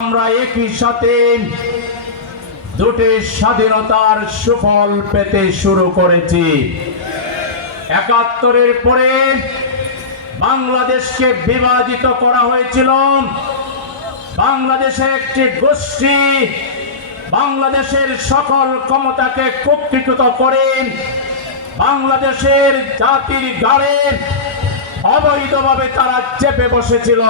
আমরা একই সাথে দুটি স্বাধীনতার সুফল পেতে শুরু করেছি। ৭১-এর পরে বাংলাদেশকে বিভাজিত করা হয়েছিল। বাংলাদেশে একটি গোষ্ঠী বাংলাদেশের সকল ক্ষমতাকে কুক্ষিগত করে বাংলাদেশের জাতির ঘাড়ে অবৈধভাবে তারা চেপে বসেছিল।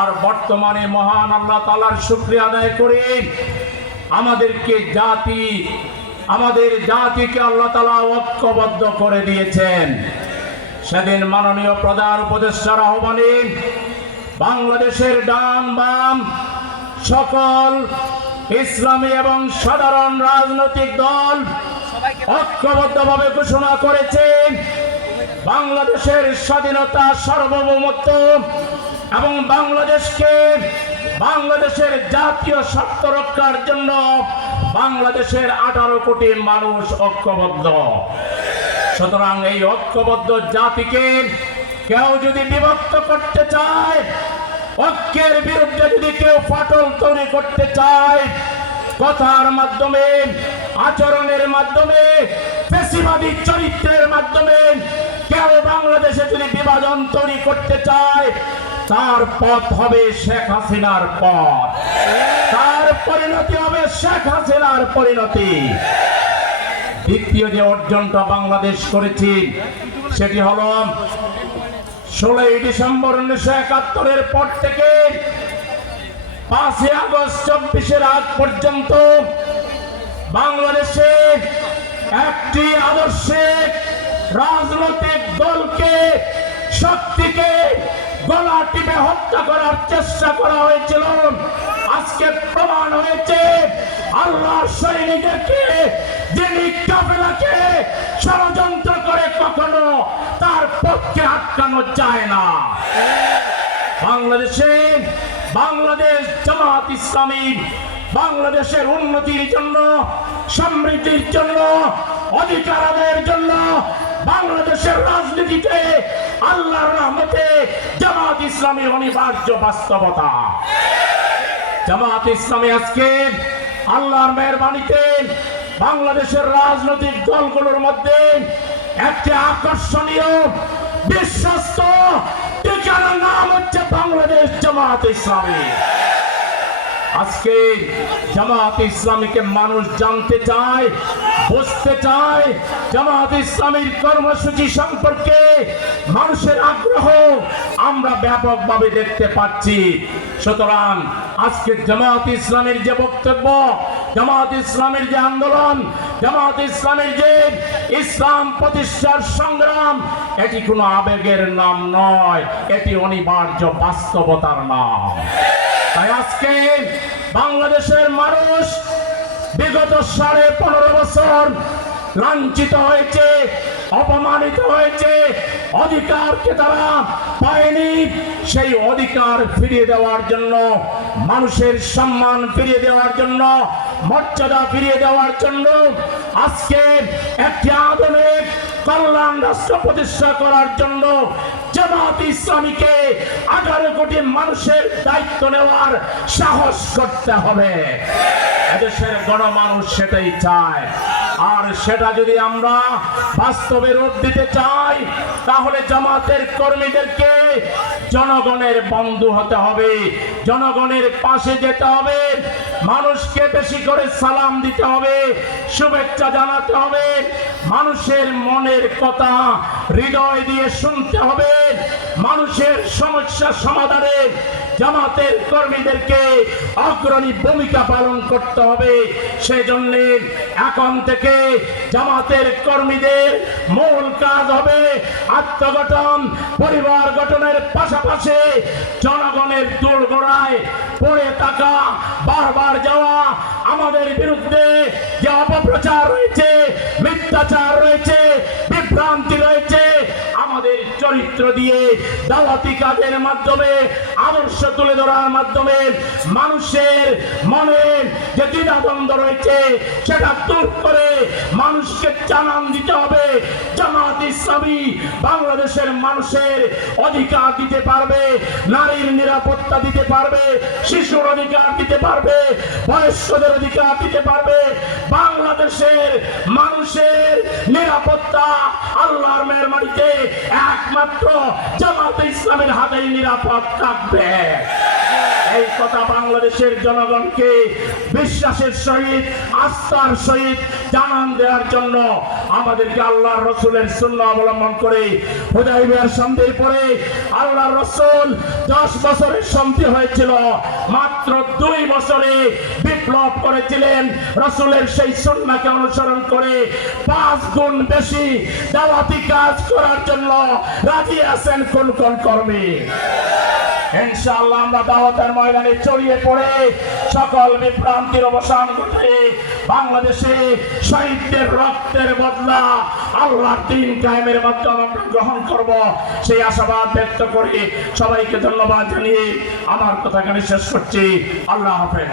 আর বর্তমানে মহান আল্লাহ তাআলার শুকরিয়া আদায় করে আমাদের জাতিকে আল্লাহ তাআলা ঐক্যবদ্ধ করে দিয়েছেন। সেদিন মাননীয় প্রধান উপদেষ্টার আহ্বানে বাংলাদেশের ডান বাম সকল ইসলামী এবং সাধারণ রাজনৈতিক দল ঐক্যবদ্ধভাবে ঘোষণা করেছে বাংলাদেশের স্বাধীনতা, সার্বভৌমত্ব এবং বাংলাদেশের জাতীয় স্বার্থ রক্ষার জন্য বাংলাদেশের 18 কোটি মানুষ ঐক্যবদ্ধ। সুতরাং এই ঐক্যবদ্ধ জাতিকে কেউ যদি বিভক্ত করতে চায়, ঐক্যের বিরুদ্ধে যদি কেউ ফাটল তৈরি করতে চায়, কথার মাধ্যমে, আচরণের মাধ্যমে, ফ্যাসিবাদী চরিত্রের মাধ্যমে কেউ বাংলাদেশে যদি বিভাজন তৈরি করতে চায়, তার পথ হবে শেখ হাসিনার পথ, তার পরিণতি হবে শেখ হাসিনার পরিণতি। দ্বিতীয় যে অর্জনটা বাংলাদেশ করেছি সেটি হল 16ই ডিসেম্বর 1971-এর পর থেকে 5ই আগস্ট 24-এর আগ পর্যন্ত বাংলাদেশে একটি আদর্শিক রাজনৈতিক দলকে, শক্তিকে গলা টিপে হত্যা করার চেষ্টা করা হয়েছিল। আজকে প্রমাণ হয়েছে আল্লাহর সৈনিকদেরকে, যিনি কাফেলাকে ষড়যন্ত্র করে কখনো তার পক্ষে আটকানো যায় না। বাংলাদেশ জামাত ইসলামী বাংলাদেশের উন্নতির জন্য, সমৃদ্ধির জন্য, অধিকার আদায়ের জন্য বাংলাদেশের রাজনীতিতে আল্লাহর রহমতে জামাত ইসলামী অনিবার্য বাস্তবতা। জামাত ইসলামী আজকে আল্লাহর মেহেরবানিতে বাংলাদেশের রাজনৈতিক দলগুলোর মধ্যে একটি আকর্ষণীয় বিশ্বস্ত ঠিকানার নাম হচ্ছে বাংলাদেশ জামাত ইসলামী। আজকে জামাত ইসলামীকে মানুষ জানতে চায়, বুঝতে চায়। জামাত ইসলামীর কর্মসূচি সম্পর্কে মানুষের আগ্রহ আমরা ব্যাপকভাবে দেখতে পাচ্ছি। সুতরাং আজকে জামাত ইসলামীর যে বক্তব্য, জামাত ইসলামীর যে আন্দোলন, জামাত ইসলামীর যে ইসলাম প্রতিষ্ঠার সংগ্রাম, এটি কোনো আবেগের নাম নয়, এটি অনিবার্য বাস্তবতার নাম। তাই আজকে বাংলাদেশের মানুষ বিগত 15.5 বছর লাঞ্ছিত হয়েছে, অপমানিত হয়েছে, অধিকারকে তারা পায়নি। সেই অধিকার ফিরিয়ে দেওয়ার জন্য, মানুষের সম্মান ফিরিয়ে দেওয়ার জন্য, মর্যাদা ফিরিয়ে দেওয়ার জন্য আজকে একটি আধুনিক কল্যাণ রাষ্ট্র প্রতিষ্ঠা করার জন্য জামাত ইসলামীকে 18 কোটি মানুষের দায়িত্ব নেওয়ার সাহস করতে হবে। এদেশের গণমানুষ সেটাই চায়। আর সেটা যদি আমরা বাস্তবে রূপ দিতে চাই, তাহলে জামাতের কর্মীদেরকে জনগণের বন্ধু হতে হবে, জনগণের পাশে যেতে হবে, মানুষকে বেশি করে সালাম দিতে হবে, শুভেচ্ছা জানাতে হবে, মানুষের মনের কথা হৃদয় দিয়ে শুনতে হবে, মানুষের সমস্যা সমাধানে জামাতের কর্মীদেরকে অগ্রণী ভূমিকা পালন করতে হবে। সেজন্য এখন থেকে জামাতের কর্মীদের মূল কাজ হবে আত্মগঠন, পরিবার গঠনের পাশাপাশি জনগণের দোরগোড়ায় পড়ে থাকা, বারবার যাওয়া, আমাদের বিরুদ্ধে যে অপপ্রচার রয়েছে, মিথ্যাচার রয়েছে, বিভ্রান্তি রয়েছে, আমাদের চরিত্র চরিত্র দিয়ে দাওয়াতি কাজের মাধ্যমে আদর্শ তুলে ধরার মাধ্যমে মানুষের মনে যে দ্বিধাদ্বন্দ্ব রয়েছে সেটা দূর করে মানুষকে জানান দিতে হবে জামাত ইসলামী বাংলাদেশের মানুষের অধিকার দিতে পারবে, নারীর নিরাপত্তা দিতে পারবে, শিশুর অধিকার দিতে পারবে, বয়স্কদের অধিকার দিতে পারবে। বাংলাদেশের মানুষের নিরাপত্তা আল্লাহর মেহরবানিতে একমাত্র জামাত ইসলামের হাতেই নিরাপদ থাকবে। এই কথা বাংলাদেশের জনগণকে বিশ্বাসের সহিত আস্থার সহিত জানান দেওয়ার জন্য আমাদেরকে আল্লাহর রসুলের সুন্নাহ অবলম্বন করে হুদায়বিয়ার সন্ধির পরে আল্লাহর রসুল 10 বছরের সন্ধি হয়েছিল, মাত্র 2 বছরে বিপ্লব করেছিলেন। রসুলের সেই সুন্নাহকে অনুসরণ করে 5 গুণ বেশি দাওয়াতি কাজ করার জন্য রাজি আছেন কোন কোন কর্মী। ইনশাআল্লাহ আমরা দাওয়াতের ময়দানে ছড়িয়ে পড়ে সকল বিভ্রান্তির অবসান ঘটে বাংলাদেশে শহীদদের রক্তের বদলা আল্লাহর দ্বীন কায়েমের মাধ্যমে আমরা গ্রহণ করব, সেই আশাবাদ ব্যক্ত করে সবাইকে ধন্যবাদ জানিয়ে আমার কথা এখানে শেষ করছি। আল্লাহ হাফেজ।